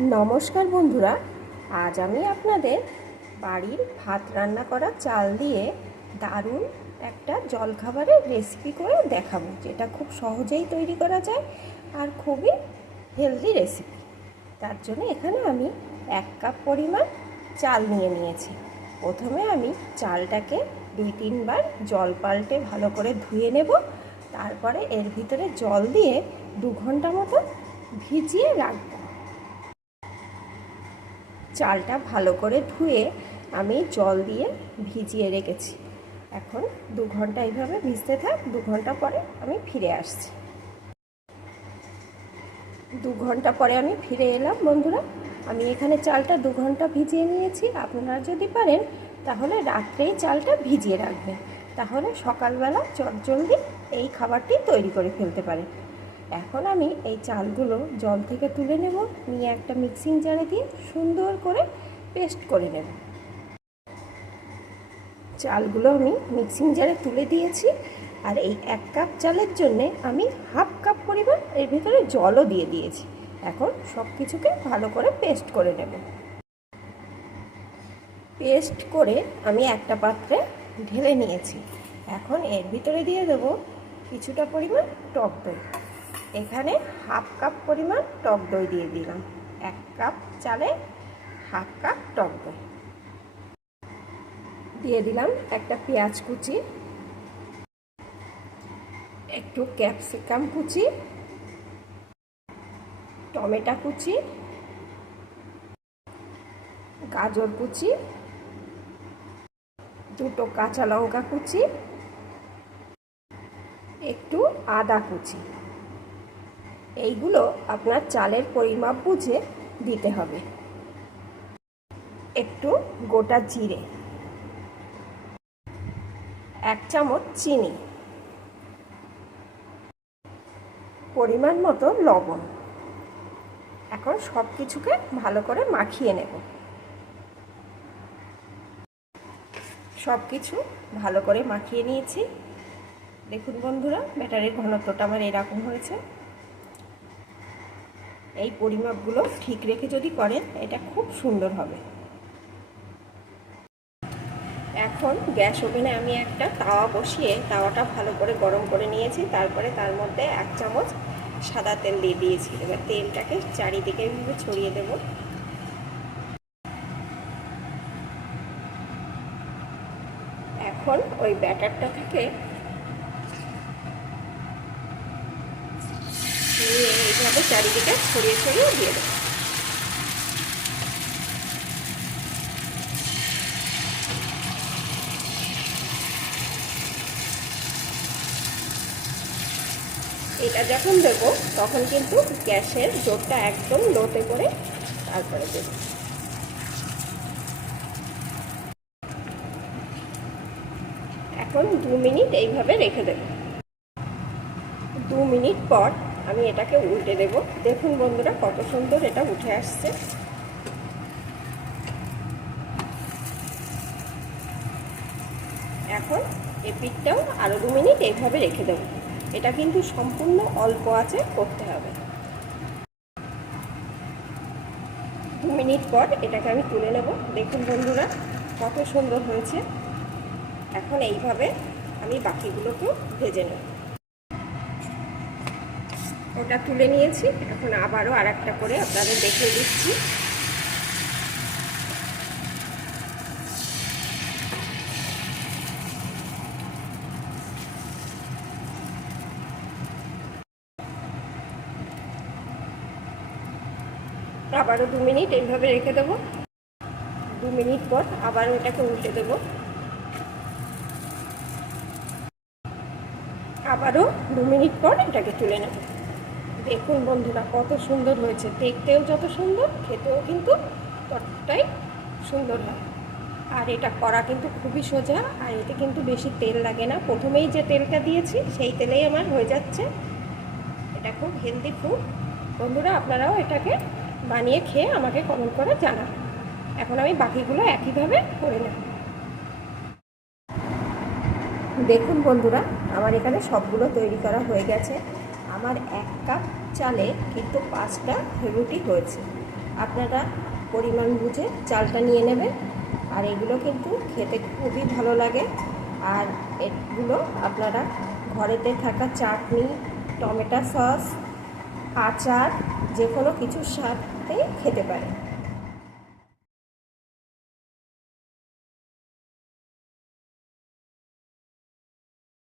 নমস্কার বন্ধুরা, আজ আমি আপনাদের বাড়ির ভাত রান্না করা চাল দিয়ে দারুণ একটা জলখাবারের রেসিপি করে দেখাবো, যেটা খুব সহজেই তৈরি করা যায় আর খুবই হেলদি রেসিপি তার জন্য এখানে আমি এক কাপ পরিমাণ চাল নিয়ে নিয়েছি। প্রথমে আমি চালটাকে দুই তিনবার জল পাল্টে ভালো করে ধুয়ে নেব, তারপরে এর ভিতরে জল দিয়ে দু ঘণ্টা মতো ভিজিয়ে রাখব। চালটা ভালো করে ধুয়ে আমি জল দিয়ে ভিজিয়ে রেখেছি। এখন দু ঘণ্টা এইভাবে ভিজতে থাক, দু ঘণ্টা পরে আমি ফিরে আসছি। দু ঘণ্টা পরে আমি ফিরে এলাম, বন্ধুরা। আমি এখানে চালটা দু ঘণ্টা ভিজিয়ে নিয়েছি। আপনারা যদি পারেন, তাহলে রাত্রেই চালটা ভিজিয়ে রাখবেন। তাহলে সকালবেলা চটজলদি এই খাবারটি তৈরি করে ফেলতে পারেন। এখন আমি এই চালগুলো জল থেকে তুলে নেব, নিয়ে একটা মিক্সিং জারে দিয়ে সুন্দর করে পেস্ট করে নেব। চালগুলো আমি মিক্সিং জারে তুলে দিয়েছি, আর এই এক কাপ চালের জন্যে আমি হাফ কাপ পরিমাণ এর ভিতরে জলও দিয়ে দিয়েছি। এখন সব কিছুকে ভালো করে পেস্ট করে নেব। পেস্ট করে আমি একটা পাত্রে ঢেলে নিয়েছি। এখন এর ভিতরে দিয়ে দেবো কিছুটা পরিমাণ টক দই। এখানে হাফ কাপ পরিমাণ টক দই দিয়ে দিলাম। এক কাপ চালে হাফ কাপ টক দই। দিয়ে দিলাম একটা পেঁয়াজ কুচি, একটু ক্যাপসিকাম কুচি, টমেটো কুচি, গাজর কুচি, দুটো কাঁচা লঙ্কা কুচি, একটু আদা কুচি। এইগুলো আপনার চালের পরিমাপ বুঝে দিতে হবে। একটু গোটা জিরে, এক চামচ চিনি, পরিমাণ মতো লবণ। এখন সব কিছুকে ভালো করে মাখিয়ে নেব। সব কিছু ভালো করে মাখিয়ে নিয়েছি। দেখুন বন্ধুরা, ব্যাটারির ঘনত্বটা আমার এরকম হয়েছে। এই পরিমাপগুলো ঠিক রেখে যদি করেন, এটা খুব সুন্দর হবে। এখন গ্যাস ওভেনে আমি একটা তাওয়া বসিয়ে তাওয়াটা ভালো করে গরম করে নিয়েছি। তারপরে তার মধ্যে এক চামচ সাদা তেল দিয়ে দিয়েছি। এবার তেলটাকে চারিদিকে এইভাবে ছড়িয়ে দেব। এখন ওই ব্যাটারটা থেকে নিয়ে চারিদিকে ছড়িয়ে ছড়িয়ে দিয়ে দেবো। এটা যখন দেবো, তখন কিন্তু গ্যাসের জোরটা একদম লোতে করে তারপরে দেব। এখন দু মিনিট এইভাবে রেখে দেব। দু মিনিট পর আমি এটাকে উল্টে দেব। দেখুন বন্ধুরা, কত সুন্দর এটা উঠে আসছে। এখন এপিটটাও আরও দু মিনিট এইভাবে রেখে দেবো। এটা কিন্তু সম্পূর্ণ অল্প আছে, করতে হবে। দু মিনিট পর এটাকে আমি তুলে নেব। দেখুন বন্ধুরা, কত সুন্দর হয়েছে। এখন এইভাবে আমি বাকিগুলোকেও ভেজে নেব। ওটা তুলে নিয়েছি। এখন আবারও আর একটা করে আপনাদের দেখিয়ে দিচ্ছি। আবারও দু মিনিট এইভাবে রেখে দেবো। দু মিনিট পর আবার ওটাকে উল্টে দেব। আবারও দু মিনিট পর এটাকে তুলে নেব। দেখুন বন্ধুরা, কত সুন্দর হয়েছে। দেখতেও যত সুন্দর, খেতেও কিন্তু ততটাই সুন্দর হয়। আর এটা করা কিন্তু খুবই সোজা, আর এতে কিন্তু বেশি তেল লাগে না। প্রথমেই যে তেলটা দিয়েছি, সেই তেলেই আমার হয়ে যাচ্ছে। এটা খুব হেলদি ফুড বন্ধুরা, আপনারাও এটাকে বানিয়ে খেয়ে আমাকে কমেন্ট করে জানাবেন এখন আমি বাকিগুলো একইভাবে করে নেব। দেখুন বন্ধুরা, আমার এখানে সবগুলো তৈরি করা হয়ে গেছে। আমার এক কাপ চালে কিন্তু পাঁচটা রুটি হয়েছে। আপনারা পরিমাণ বুঝে চালটা নিয়ে নেবেন। আর এগুলো কিন্তু খেতে খুবই ভালো লাগে। আর এগুলো আপনারা ঘরেতে থাকা চাটনি, টমেটো সস, আচার যে কোনো কিছুর সাথে খেতে পারেন।